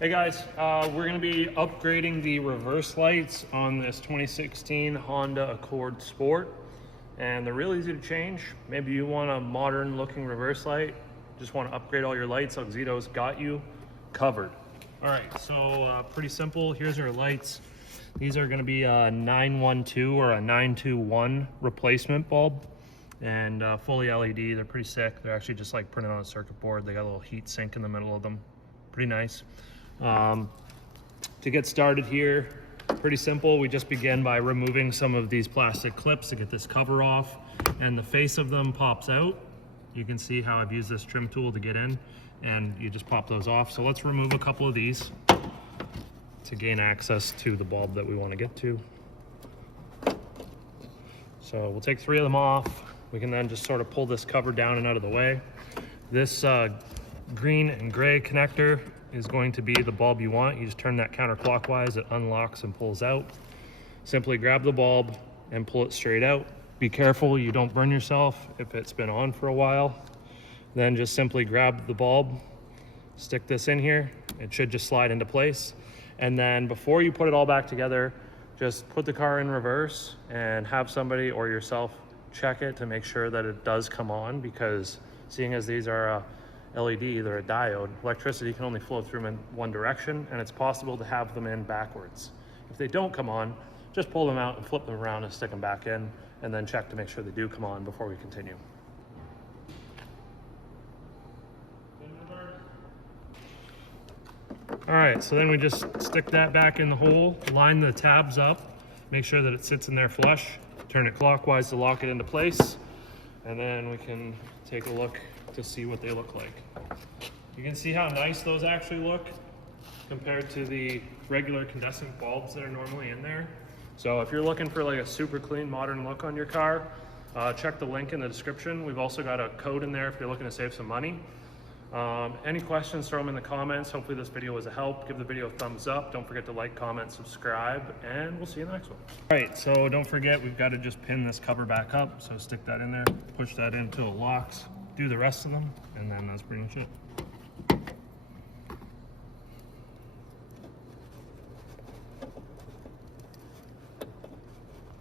Hey guys, we're going to be upgrading the reverse lights on this 2016 Honda Accord Sport, and they're really easy to change. Maybe you want a modern looking reverse light, just want to upgrade all your lights. Auxito's got you covered. All right, so pretty simple. Here's our lights. These are going to be a 912 or a 921 replacement bulb, and fully LED. They're pretty sick. They're actually just like printed on a circuit board. They got a little heat sink in the middle of them. Pretty nice. To get started here, pretty simple. We just begin by removing some of these plastic clips to get this cover off, and the face of them pops out. You can see how I've used this trim tool to get in, and you just pop those off. So let's remove a couple of these to gain access to the bulb that we want to get to. So we'll take 3 of them off. We can then just sort of pull this cover down and out of the way. This green and gray connector is going to be the bulb you want. You just turn that counterclockwise, it unlocks and pulls out. Simply grab the bulb and pull it straight out. Be careful you don't burn yourself if it's been on for a while. Then just simply grab the bulb, stick this in here. It should just slide into place. And then before you put it all back together, just put the car in reverse and have somebody or yourself check it to make sure that it does come on, because seeing as these are LED, they're a diode, electricity can only flow through them in one direction, and it's possible to have them in backwards. If they don't come on, just pull them out and flip them around and stick them back in, and then check to make sure they do come on before we continue. All right, so then we just stick that back in the hole, line the tabs up, make sure that it sits in there flush, turn it clockwise to lock it into place, and then we can take a look to see what they look like. You can see how nice those actually look compared to the regular incandescent bulbs that are normally in there. So if you're looking for like a super clean modern look on your car, check the link in the description. We've also got a code in there if you're looking to save some money. Any questions, throw them in the comments. Hopefully this video was a help. Give the video a thumbs up. Don't forget to like, comment, subscribe, and we'll see you in the next one. All right, so don't forget, we've got to just pin this cover back up. So stick that in there, push that in until it locks, do the rest of them, and then that's pretty much it.